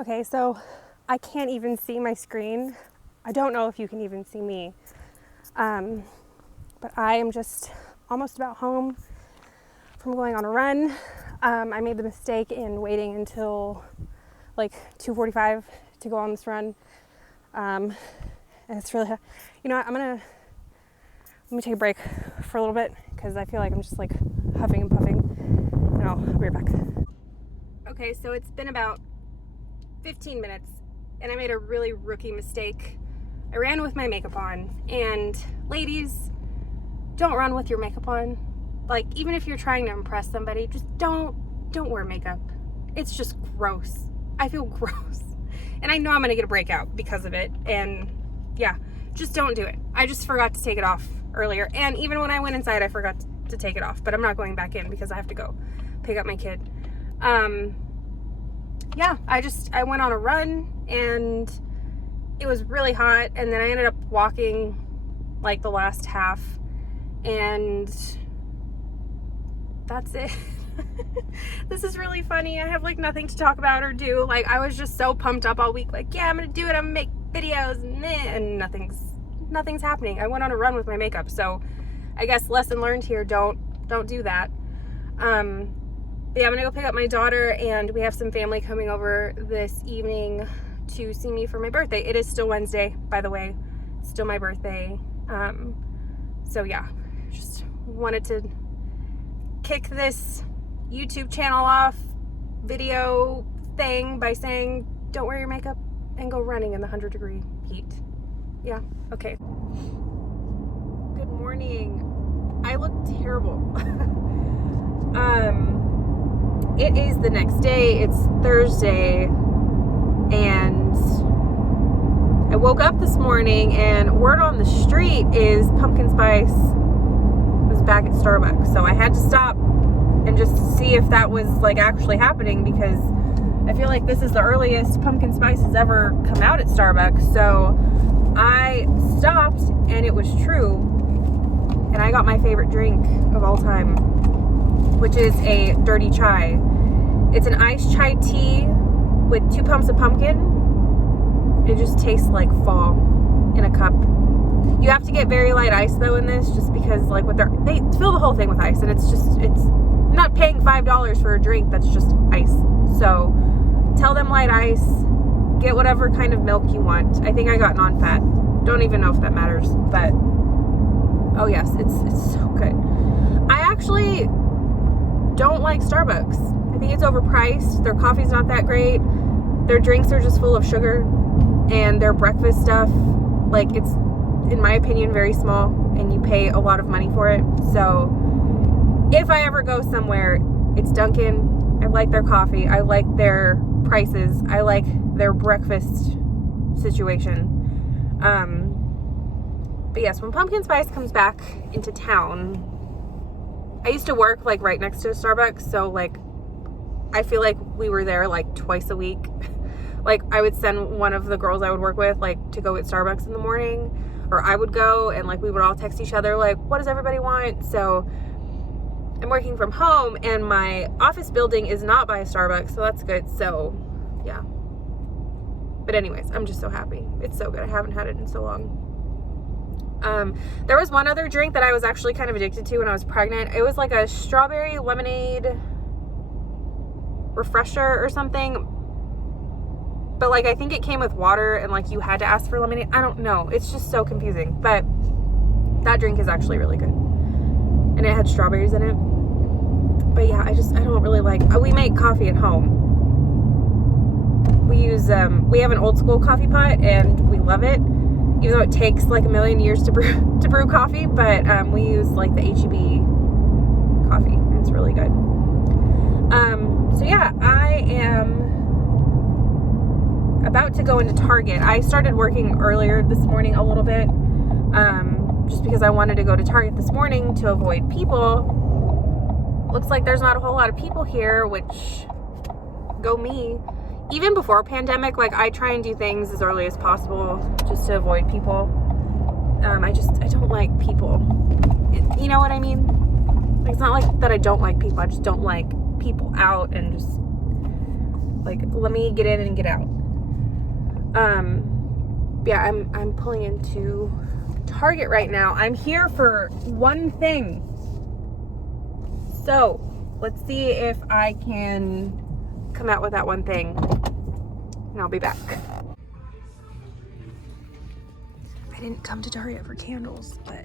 Okay, so I can't even see my screen. I don't know if you can even see me. But I am just almost about home from going on a run. I made the mistake in waiting until like 2:45 to go on this run. And it's really, you know what, let me take a break for a little bit because I feel like I'm just like huffing and puffing, and I'll be right back. Okay, so it's been about 15 minutes and I made a really rookie mistake. I ran with my makeup on, and ladies, don't run with your makeup on. Like, even if you're trying to impress somebody, just don't wear makeup. It's just gross. I feel gross. And I know I'm gonna get a breakout because of it, and yeah, just don't do it. I just forgot to take it off earlier, and even when I went inside I forgot to take it off, but I'm not going back in because I have to go pick up my kid. Yeah, I went on a run and it was really hot, and then I ended up walking like the last half, and that's it. This is really funny. I have like nothing to talk about or do. Like, I was just so pumped up all week, like, yeah, I'm gonna do it, I'm gonna make videos, and nothing's happening. I went on a run with my makeup, so I guess lesson learned here, don't do that. But yeah, I'm gonna go pick up my daughter, and we have some family coming over this evening to see me for my birthday. It is still Wednesday, by the way. It's still my birthday. So yeah, just wanted to kick this YouTube channel off video thing by saying don't wear your makeup and go running in the 100-degree heat. Yeah, okay. Good morning. I look terrible. It is the next day. It's Thursday, and I woke up this morning and word on the street is pumpkin spice was back at Starbucks. So I had to stop and just see if that was like actually happening, because I feel like this is the earliest pumpkin spice has ever come out at Starbucks. So I stopped, and it was true, and I got my favorite drink of all time, which is a dirty chai. It's an iced chai tea with 2 pumps of pumpkin. It just tastes like fall in a cup. You have to get very light ice though in this, just because like they fill the whole thing with ice, and it's not paying $5 for a drink that's just ice. So tell them light ice, get whatever kind of milk you want. I think I got non-fat. Don't even know if that matters, but oh yes, it's so good. I actually don't like Starbucks. I think it's overpriced. Their coffee's not that great. Their drinks are just full of sugar, and their breakfast stuff, like, it's, in my opinion, very small, and you pay a lot of money for it. So if I ever go somewhere, it's Dunkin'. I like their coffee. I like their prices. I like their breakfast situation. But yes, when pumpkin spice comes back into town, I used to work like right next to a Starbucks, so like I feel like we were there like twice a week. Like, I would send one of the girls I would work with like to go get Starbucks in the morning, or I would go, and like we would all text each other like, what does everybody want? So I'm working from home, and my office building is not by a Starbucks, so that's good. So yeah, but anyways, I'm just so happy. It's so good. I haven't had it in so long. There was one other drink that I was actually kind of addicted to when I was pregnant. It was like a strawberry lemonade refresher or something, but like I think it came with water, and like you had to ask for lemonade. I don't know, it's just so confusing, but that drink is actually really good, and it had strawberries in it. But yeah, I don't really like, we make coffee at home. We use we have an old school coffee pot, and we love it, even though it takes like a million years to brew coffee. But we use like the HEB coffee. It's really good. So yeah, I am about to go into Target. I started working earlier this morning a little bit, just because I wanted to go to Target this morning to avoid people. Looks like there's not a whole lot of people here, which, go me. Even before pandemic, like, I try and do things as early as possible just to avoid people. I don't like people. You know what I mean? Like, it's not like that I don't like people. I just don't like people out and just Like, let me get in and get out. Yeah, I'm pulling into Target right now. I'm here for one thing. So, let's see if I can come out with that one thing. And I'll be back. I didn't come to Target for candles, but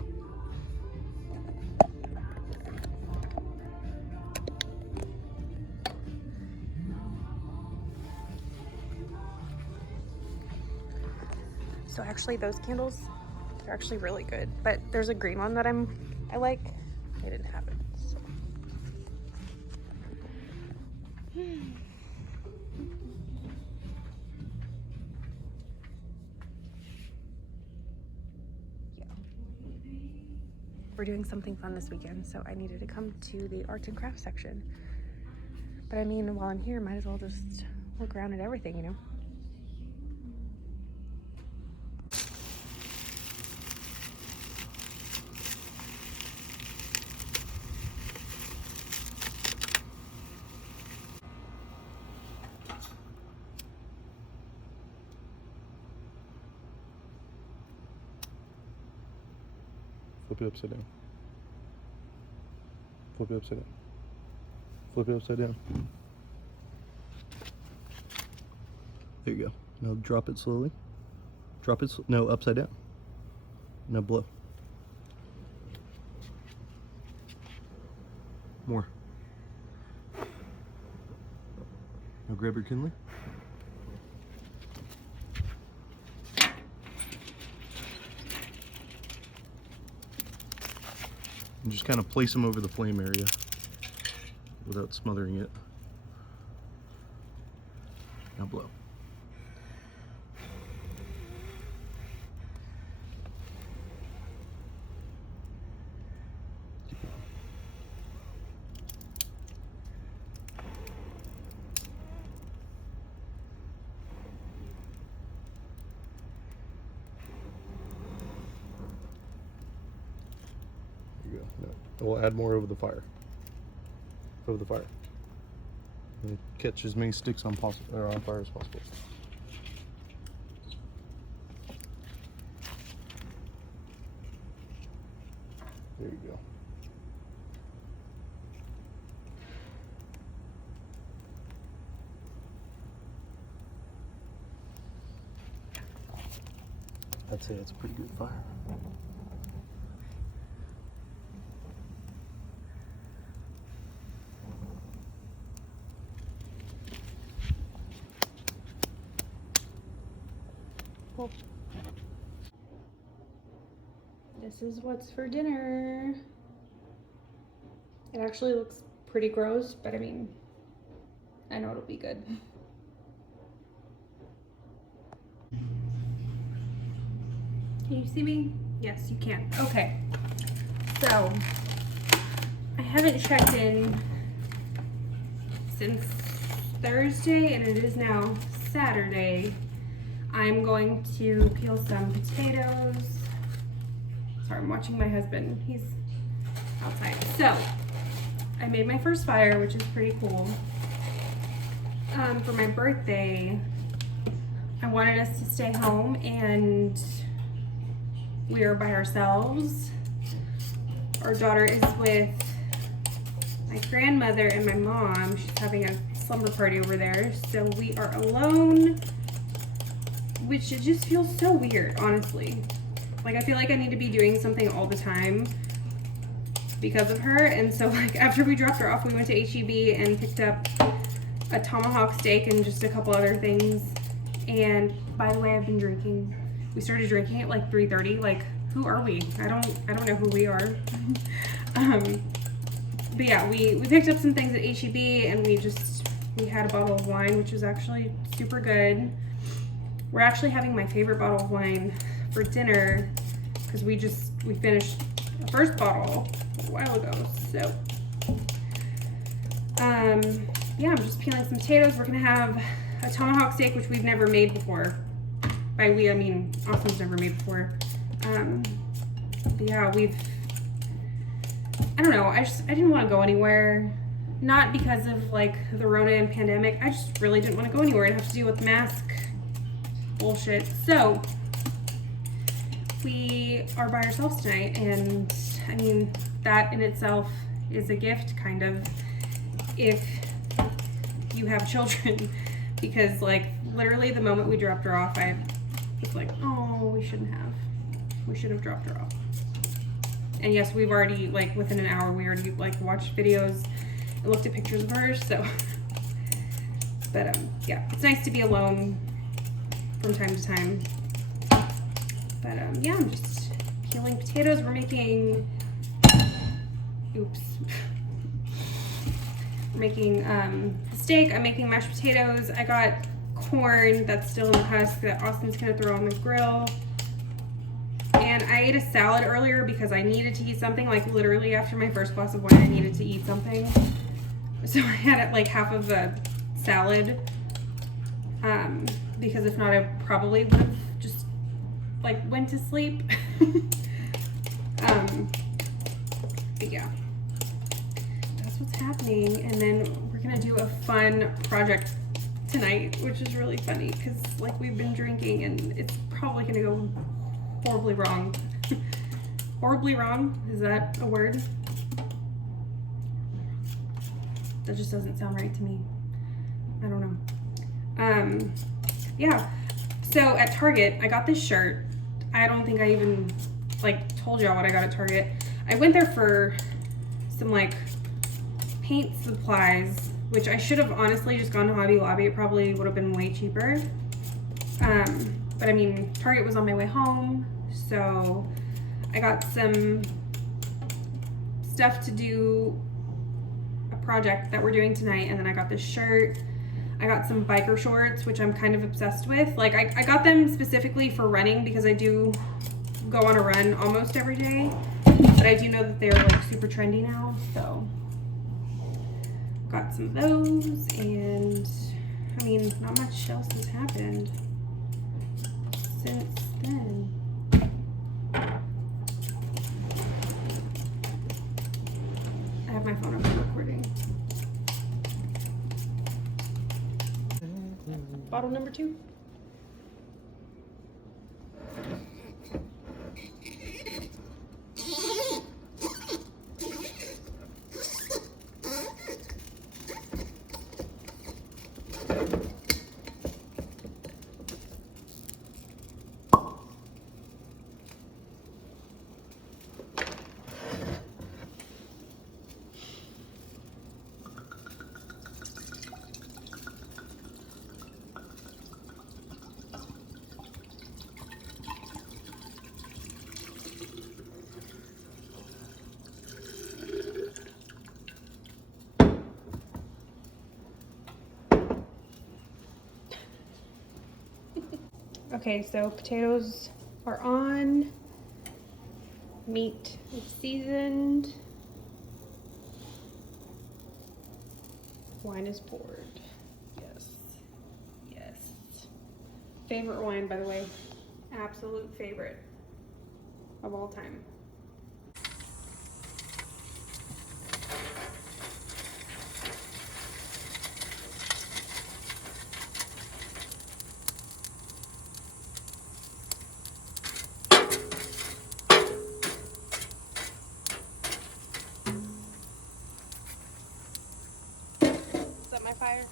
so actually those candles, they're actually really good. But there's a green one that I like. They didn't have it. So. Yeah. We're doing something fun this weekend, so I needed to come to the arts and crafts section. But I mean, while I'm here, might as well just look around at everything, you know? Flip it upside down. Flip it upside down. Flip it upside down. There you go. Now drop it slowly. Drop it, no, upside down. Now blow. More. Now grab your kindling. And just kind of place them over the flame area without smothering it. Now blow. No. We'll add more over the fire. Over the fire. And catch as many sticks on fire as possible. There you go. I'd say it's a pretty good fire. Cool. This is what's for dinner. It actually looks pretty gross, but I mean, I know it'll be good. Can you see me? Yes, you can. Okay. So, I haven't checked in since Thursday, and it is now Saturday. I'm going to peel some potatoes. Sorry, I'm watching my husband. He's outside. So, I made my first fire, which is pretty cool. For my birthday, I wanted us to stay home, and we are by ourselves. Our daughter is with my grandmother and my mom. She's having a slumber party over there, so we are alone, which it just feels so weird, honestly. Like, I feel like I need to be doing something all the time because of her. And so, like, after we dropped her off, we went to HEB and picked up a tomahawk steak and just a couple other things. And by the way, I've been drinking. We started drinking at like 3:30. Like, who are we? I don't know who we are. But yeah, we picked up some things at HEB, and we had a bottle of wine, which was actually super good. We're actually having my favorite bottle of wine for dinner because we finished the first bottle a while ago. So yeah, I'm just peeling some potatoes. We're gonna have a tomahawk steak, which we've never made before. By we, I mean Austin's never made before. But yeah, I don't know, I didn't want to go anywhere not because of like the Rona and pandemic. I just really didn't want to go anywhere and have to deal with mask bullshit. So we are by ourselves tonight, and I mean, that in itself is a gift, kind of, if you have children, because like literally the moment we dropped her off, I was like, oh, we should have dropped her off. And yes, we've already, like, within an hour, we already like watched videos and looked at pictures of her, so but yeah, it's nice to be alone from time to time. But yeah, I'm just peeling potatoes. We're making, oops. We're making steak. I'm making mashed potatoes. I got corn that's still in the husk that Austin's gonna throw on the grill. And I ate a salad earlier because I needed to eat something. Like literally after my first glass of wine, I needed to eat something. So I had like half of a salad. Because if not, I probably would have just like went to sleep. But yeah, that's what's happening. And then we're gonna do a fun project tonight, which is really funny because like we've been drinking and it's probably gonna go horribly wrong. Horribly wrong? Is that a word? That just doesn't sound right to me. I don't know. Yeah. So at Target, I got this shirt. I don't think I even like told y'all what I got at Target. I went there for some like paint supplies, which I should have honestly just gone to Hobby Lobby. It probably would have been way cheaper. But I mean, Target was on my way home, so I got some stuff to do a project that we're doing tonight, and then I got this shirt. I got some biker shorts, which I'm kind of obsessed with. Like I got them specifically for running because I do go on a run almost every day, but I do know that they're like super trendy now, so got some of those. And I mean, not much else has happened since then. I have my phone up for recording. Bottle number 2. Okay, so potatoes are on, meat is seasoned, wine is poured. Yes, yes. Favorite wine, by the way, absolute favorite of all time. My fire.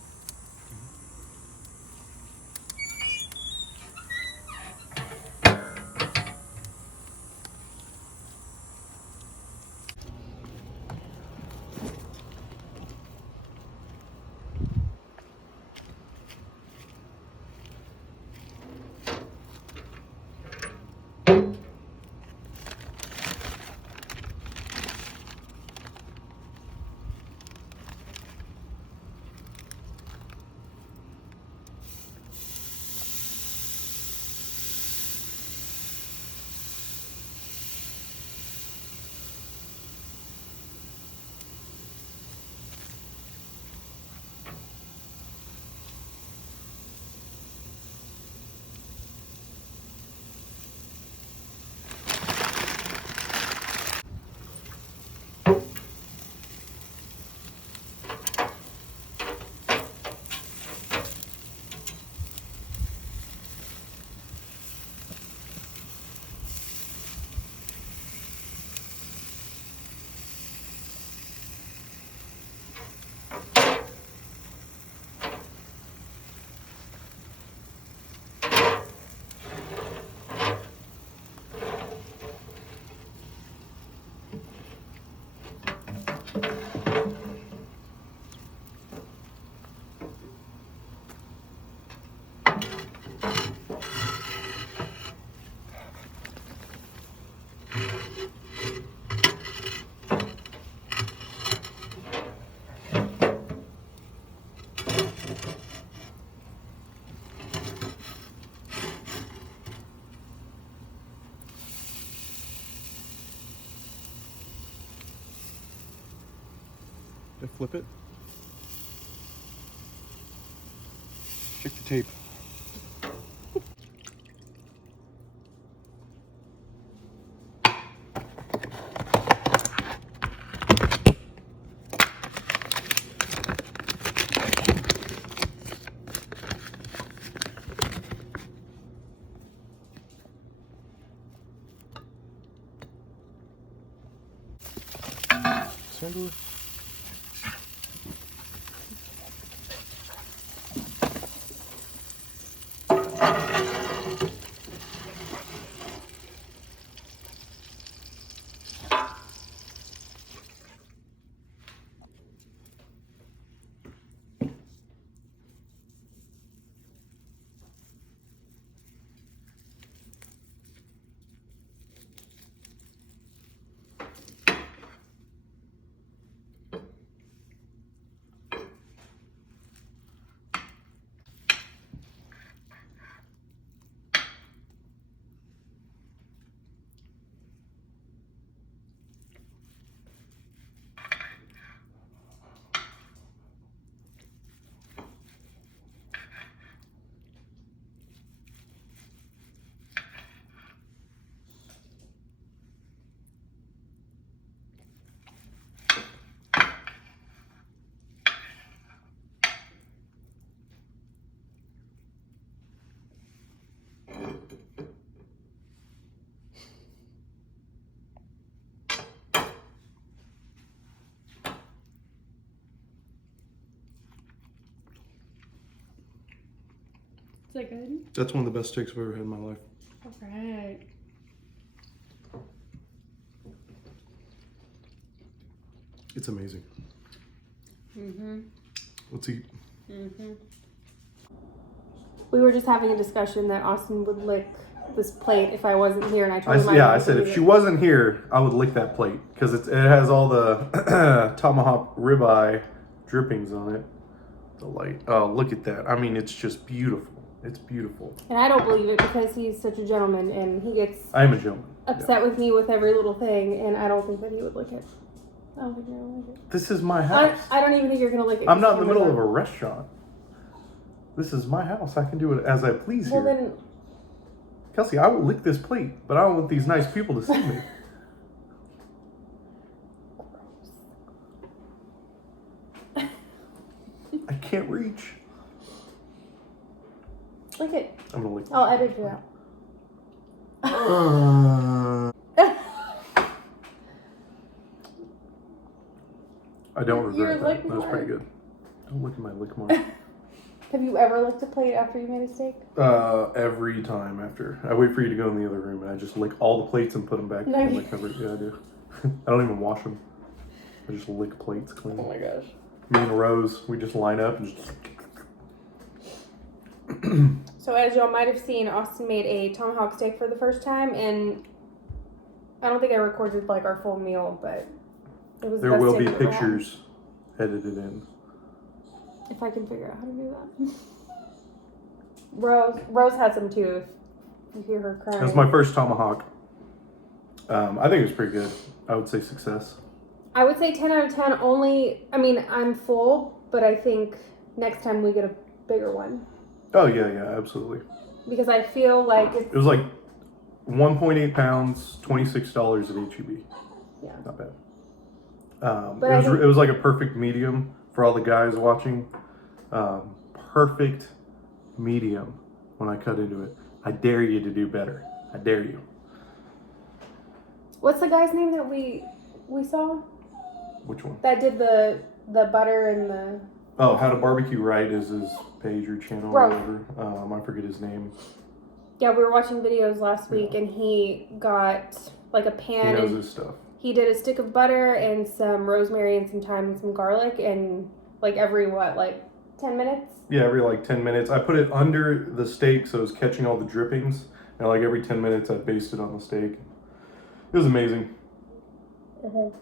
Flip it. Check the tape. Sandor. Is that good? That's one of the best steaks I've ever had in my life. Alright. It's amazing. Mm-hmm. Let's eat. Mm-hmm. We were just having a discussion that Austin would lick this plate if I wasn't here, and I told him I said if she wasn't here, I would lick that plate because it has all the tomahawk ribeye drippings on it. The light. Oh, look at that. I mean, it's just beautiful. It's beautiful. And I don't believe it because he's such a gentleman, and he gets I am a gentleman. upset with me with every little thing, and I don't think that he would lick it. I don't think you're gonna lick it. This is my house. I don't even think you're gonna lick it. I'm not in the middle of a restaurant. This is my house. I can do it as I please Well, here. then, Kelsey, I will lick this plate, but I don't want these nice people to see me. I can't reach. lick it. I'm gonna lick. I'll edit it out. I don't regret Your that. lick That was pretty mark. good. Don't look at my lick mark. Have you ever licked a plate after you made a steak? Every time after. I wait for you to go in the other room and I just lick all the plates and put them back in the cupboard. Yeah, I do. I don't even wash them. I just lick plates clean. Oh my gosh. Me and Rose, we just line up and just... So as y'all might have seen, Austin made a tomahawk steak for the first time, and I don't think I recorded like our full meal, but it was the There best will steak be I've ever had. pictures edited in. If I can figure out how to do that. Rose had some too, if you hear her crying. That was my first tomahawk. I think it was pretty good. I would say success. I would say 10 out of 10 only. I mean, I'm full, but I think next time we get a bigger one. Oh, yeah, absolutely. Because I feel like It was like 1.8 pounds, $26 at HEB. Yeah. Not bad. But it was like a perfect medium for all the guys watching. Perfect medium when I cut into it. I dare you to do better. I dare you. What's the guy's name that we saw? Which one? That did the butter and the... Oh, How to Barbecue Right is his page or channel or whatever. I forget his name. Yeah, we were watching videos last week, and he got like a pan. He knows and his stuff. He did a stick of butter and some rosemary and some thyme and some garlic, and like every 10 minutes? Yeah, every like 10 minutes. I put it under the steak so it was catching all the drippings. And like every 10 minutes I basted on the steak. It was amazing. Mm-hmm.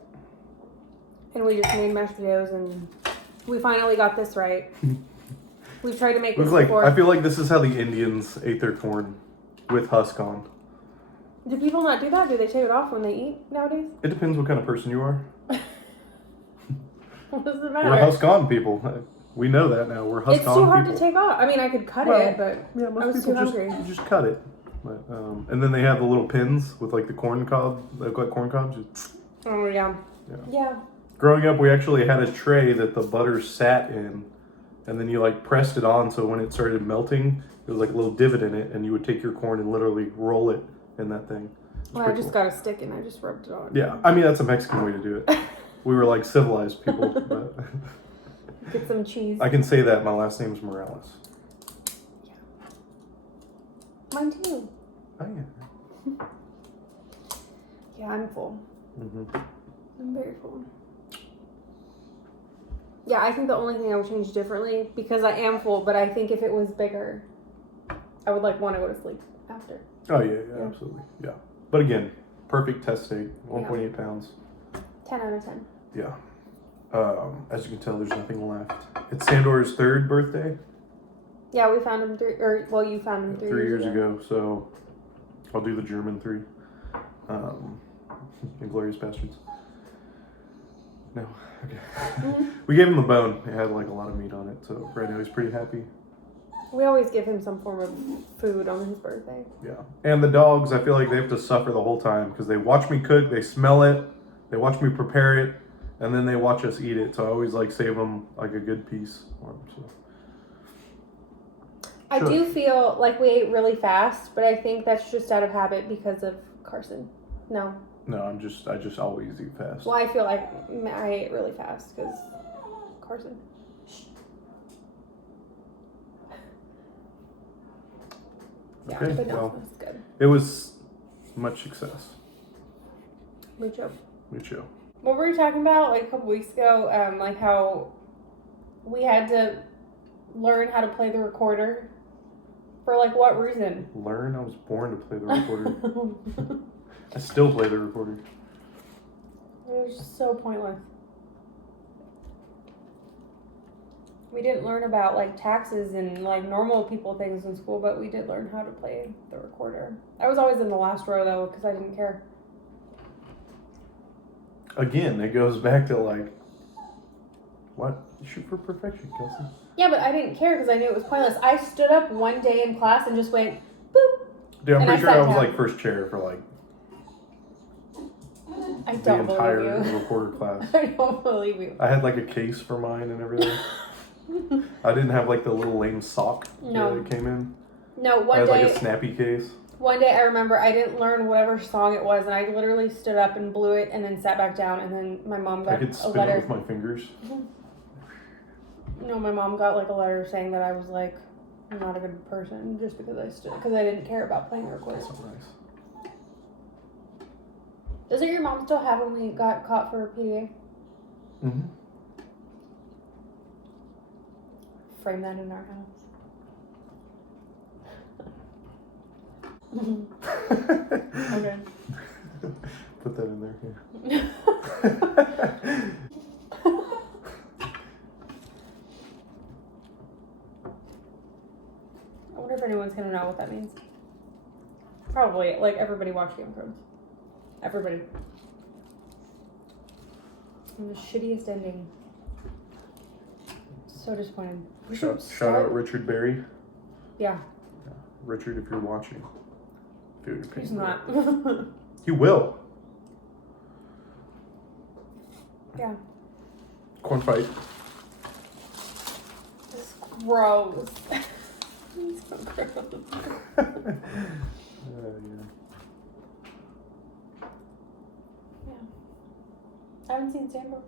And we just made mashed potatoes, and we finally got this right. We've tried to make this before. I feel like this is how the Indians ate their corn, with husk on. Do people not do that? Do they shave it off when they eat nowadays? It depends what kind of person you are. What does it We're matter? husk-on people. We know that now. We're husk-on people. It's too hard to take off. I mean, I could cut it, but yeah, I most was people too hungry. you just cut it. But, and then they have the little pins with like the corn cob. They look like corn cobs. Oh yeah. Yeah. Growing up, we actually had a tray that the butter sat in, and then you like pressed it on, so when it started melting, there was like a little divot in it, and you would take your corn and literally roll it in that thing. Well, I just got a stick and I just rubbed it on. Yeah, I mean that's a Mexican way to do it. We were like civilized people. But get some cheese. I can say that my last name is Morales. Yeah. Mine too. Oh yeah. Yeah, I'm full. Mm-hmm. I'm very full. Yeah, I think the only thing I would change differently, because I am full, but I think if it was bigger, I would like want to go to sleep after. Oh yeah, absolutely, yeah. But again, perfect test steak, 1.8 pounds. 10 out of 10. Yeah. As you can tell, there's nothing left. It's Sandor's 3rd birthday. Yeah, we found him you found him 3 years ago. So I'll do the German 3. Inglorious Bastards. No, okay. Mm-hmm. We gave him the bone. It had like a lot of meat on it, so right now he's pretty happy. We always give him some form of food on his birthday. Yeah, and the dogs, I feel like they have to suffer the whole time because they watch me cook, they smell it, they watch me prepare it, and then they watch us eat it. So I always like save them like a good piece for them. So. I do feel like we ate really fast, but I think that's just out of habit because of Carson. No. No, I just always eat fast. Well, I feel like I ate really fast because Carson. Yeah, Okay, but no, well, it was good. It was much success. Mucho. What were we talking about like a couple weeks ago? Like how we had to learn how to play the recorder. For like what reason? Learn? I was born to play the recorder. I still play the recorder. It was just so pointless. We didn't learn about like taxes and like normal people things in school, but we did learn how to play the recorder. I was always in the last row though because I didn't care. Again, it goes back to like, what? You shoot for perfection, Kelsey. Yeah, but I didn't care because I knew it was pointless. I stood up one day in class and just went, boop. Dude, I'm and pretty sure I was down. like first chair for like I the don't entire believe you. recorder class. I don't believe you. I had like a case for mine and everything. I didn't have like the little lame sock that came in. No, I had like a snappy case. One day I remember I didn't learn whatever song it was, and I literally stood up and blew it, and then sat back down, and then my mom got I could a spin letter. it with my fingers. No, my mom got like a letter saying that I was like not a good person just because I didn't care about playing the recorder. That's so nice. Doesn't your mom still have when we got caught for PDA? Mm-hmm. Frame that in our house. Okay. Put that in there. Yeah. I wonder if anyone's gonna know what that means. Probably, like everybody watched Game of Thrones. Everybody. And the shittiest ending. So disappointed. Shout out Richard Berry. Yeah. Richard, if you're watching. Dude, He's not. He will. Yeah. Corn fight. It's gross. It's so gross. Yeah. I haven't seen Sandor.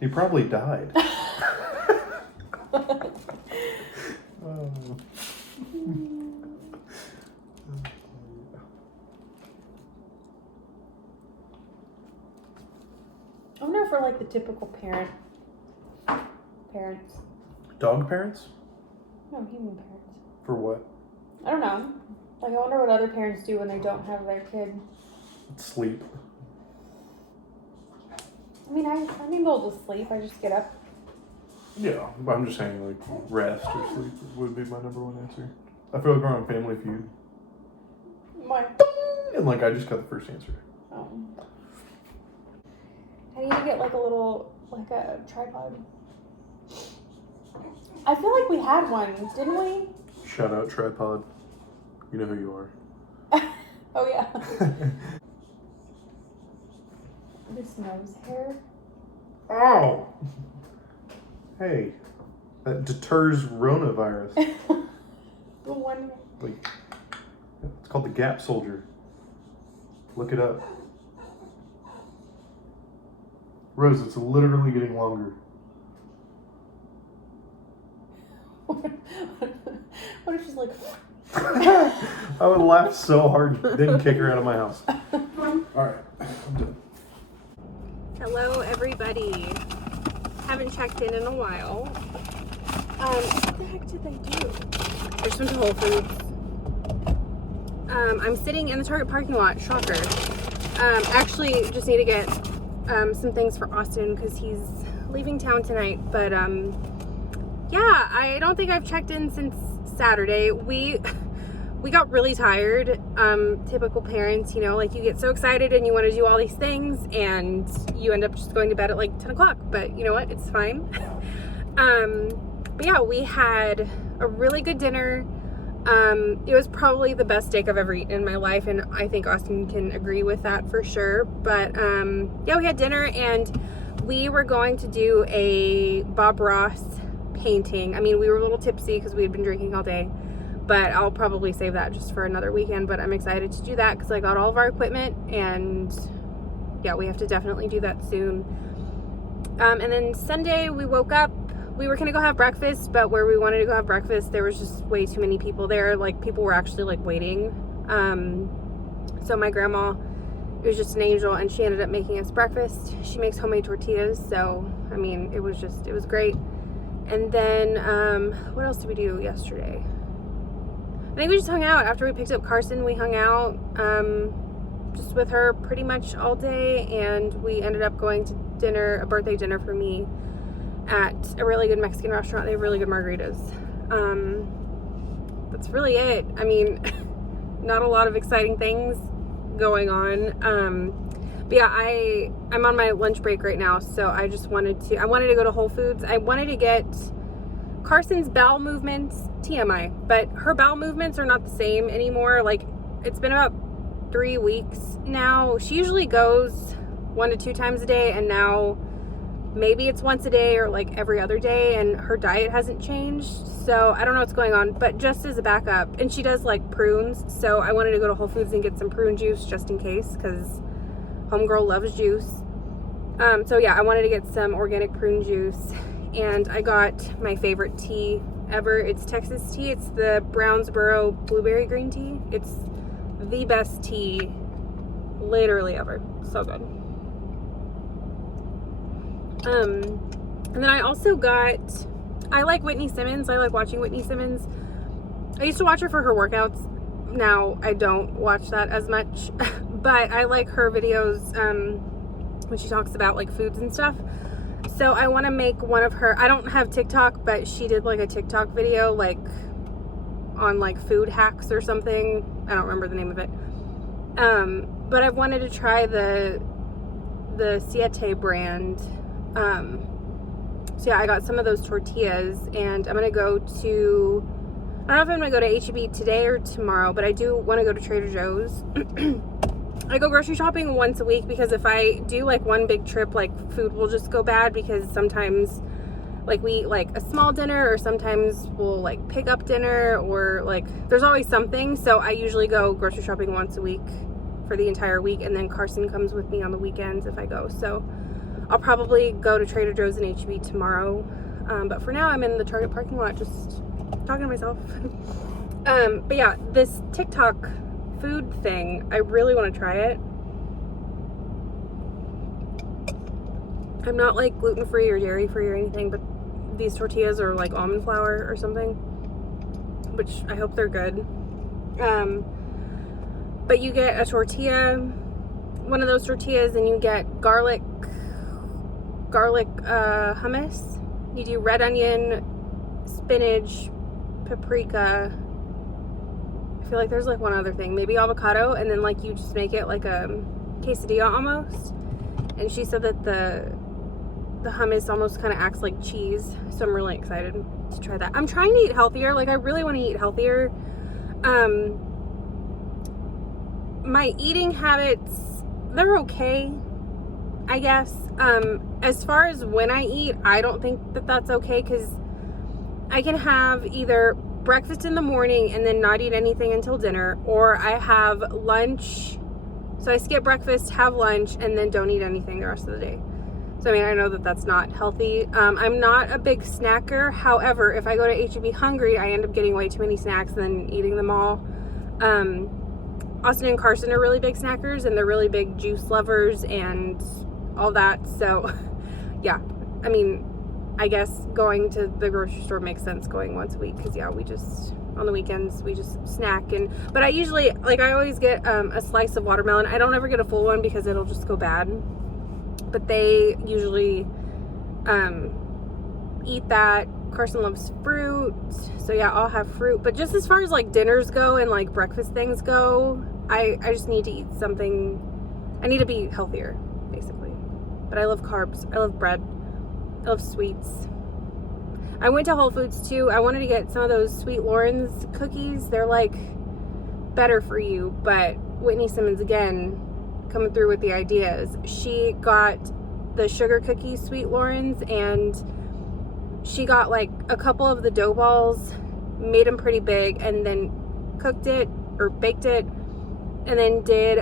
He probably died. Oh. I wonder if we're like the typical parents. Dog parents? No, human parents. For what? I don't know. Like, I wonder what other parents do when they don't have their kid. Sleep. I mean, I'm able to sleep. I just get up. Yeah, but I'm just saying, like, rest or sleep would be my number one answer. I feel like we're on Family Feud. Why? And, like, I just got the first answer. Oh. I need to get like a little, like a tripod. I feel like we had one, didn't we? Shout out tripod. You know who you are. Oh yeah. This nose hair. Oh! Hey, that deters coronavirus. The one. Like, it's called the Gap Soldier. Look it up. Rose, it's literally getting longer. What if she's like... I would laugh so hard, then kick her out of my house. Alright, I'm done. Hello, everybody. Haven't checked in a while. What the heck did they do? I just went to Whole Foods. I'm sitting in the Target parking lot. Shocker. Actually, just need to get some things for Austin because he's leaving town tonight. But yeah, I don't think I've checked in since Saturday. We got really tired. Typical parents, you know, like you get so excited and you want to do all these things and you end up just going to bed at like 10 o'clock. But you know what? It's fine. But yeah, we had a really good dinner. It was probably the best steak I've ever eaten in my life, and I think Austin can agree with that for sure. But yeah, we had dinner and we were going to do a Bob Ross painting. I mean, we were a little tipsy because we had been drinking all day, but I'll probably save that just for another weekend. But I'm excited to do that because I got all of our equipment, and yeah, we have to definitely do that soon. And then Sunday we woke up. We were gonna go have breakfast, but where we wanted to go have breakfast, there was just way too many people there. Like, people were actually like waiting. So my grandma, it was just an angel, and she ended up making us breakfast. She makes homemade tortillas, so I mean, it was great. And then what else did we do yesterday? I think we just hung out. After we picked up Carson, we hung out just with her pretty much all day, and we ended up going to dinner, a birthday dinner for me, at a really good Mexican restaurant. They have really good margaritas. That's really it. I mean, not a lot of exciting things going on. But yeah, I'm on my lunch break right now, so I wanted to go to Whole Foods. I wanted to get Carson's bowel movements, TMI, but her bowel movements are not the same anymore. Like, it's been about 3 weeks now. She usually goes 1 to 2 times a day, and now maybe it's once a day or like every other day, and her diet hasn't changed, so I don't know what's going on. But just as a backup, and she does like prunes, so I wanted to go to Whole Foods and get some prune juice just in case, because homegirl loves juice. So yeah, I wanted to get some organic prune juice, and I got my favorite tea ever. It's Texas tea. It's the Brownsboro blueberry green tea. It's the best tea literally ever. So good. And then I also I like Whitney Simmons. I like watching Whitney Simmons. I used to watch her for her workouts. Now I don't watch that as much, but I like her videos when she talks about like foods and stuff. So I want to make one of her, I don't have TikTok, but she did like a TikTok video like on like food hacks or something. I don't remember the name of it. But I wanted to try the Siete brand. So yeah, I got some of those tortillas, and I'm gonna go to, I don't know if I'm gonna go to H-E-B today or tomorrow, but I do want to go to Trader Joe's. I go grocery shopping once a week because if I do like one big trip, like food will just go bad, because sometimes like we eat like a small dinner, or sometimes we'll like pick up dinner, or like there's always something. So I usually go grocery shopping once a week for the entire week, and then Carson comes with me on the weekends if I go. So I'll probably go to Trader Joe's and H-E-B tomorrow. But for now, I'm in the Target parking lot just talking to myself. But yeah, this TikTok food thing, I really want to try it. I'm not like gluten-free or dairy-free or anything, but these tortillas are like almond flour or something, which I hope they're good. But you get a tortilla, one of those tortillas, and you get garlic hummus. You do red onion, spinach, paprika. I feel like there's like one other thing, maybe avocado, and then like you just make it like a quesadilla almost. and she said that the hummus almost kind of acts like cheese, so I'm really excited to try that. I'm trying to eat healthier. Like, I really want to eat healthier. My eating habits, they're okay, I guess. As far as when I eat, I don't think that that's okay, because I can have either breakfast in the morning and then not eat anything until dinner, or I have lunch, so I skip breakfast, have lunch, and then don't eat anything the rest of the day. So, I mean, I know that that's not healthy. I'm not a big snacker. However, if I go to H-E-B hungry, I end up getting way too many snacks and then eating them all. Austin and Carson are really big snackers, and they're really big juice lovers and all that. So, yeah, I mean, I guess going to the grocery store makes sense going once a week, because, yeah, we just, on the weekends, we just snack. But I usually, like, I always get a slice of watermelon. I don't ever get a full one because it'll just go bad. But they usually eat that. Carson loves fruit, so yeah, I'll have fruit. But just as far as like dinners go and like breakfast things go, I just need to eat something. I need to be healthier, basically. But I love carbs. I love bread. I love sweets. I went to Whole Foods too. I wanted to get some of those Sweet Lauren's cookies. They're like better for you, but Whitney Simmons again coming through with the ideas. She got the sugar cookie Sweet Lauren's, and she got like a couple of the dough balls, made them pretty big, and then cooked it or baked it, and then did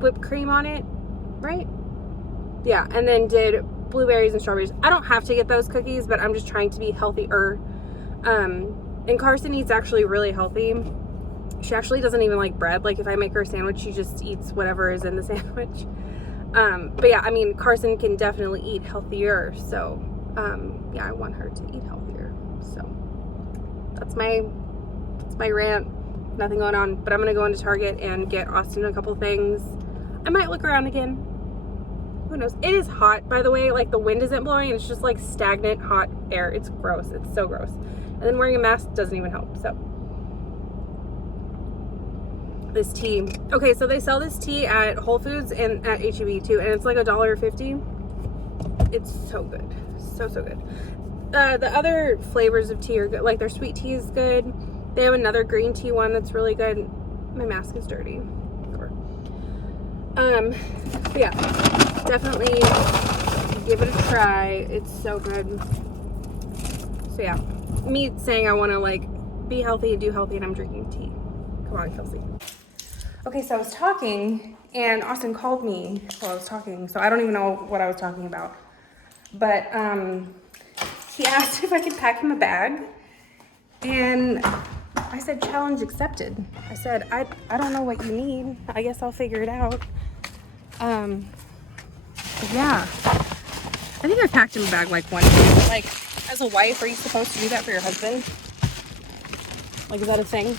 whipped cream on it, right? Yeah, and then did blueberries and strawberries. I don't have to get those cookies, but I'm just trying to be healthier. And Carson eats actually really healthy. She actually doesn't even like bread. Like, if I make her a sandwich, she just eats whatever is in the sandwich. But yeah, I mean, Carson can definitely eat healthier. So, yeah, I want her to eat healthier. So that's my rant. Nothing going on, but I'm going to go into Target and get Austin a couple things. I might look around again. Who knows? It is hot, by the way. Like, the wind isn't blowing. It's just like stagnant hot air. It's gross. It's so gross. And then wearing a mask doesn't even help. So this tea. Okay, so they sell this tea at Whole Foods and at H-E-B too, and it's like $1.50. It's so good. So good. The other flavors of tea are good. Like, their sweet tea is good. They have another green tea one that's really good. My mask is dirty. Whatever. But yeah, definitely give it a try. It's so good. So yeah, me saying I want to like be healthy and do healthy, and I'm drinking tea. Come on, Kelsey. Okay, so I was talking, and Austin called me while I was talking, so I don't even know what I was talking about. But he asked if I could pack him a bag, and I said, challenge accepted. I said, I don't know what you need. I guess I'll figure it out. But yeah, I think I packed him a bag like once. Like, as a wife, are you supposed to do that for your husband? Like, is that a thing?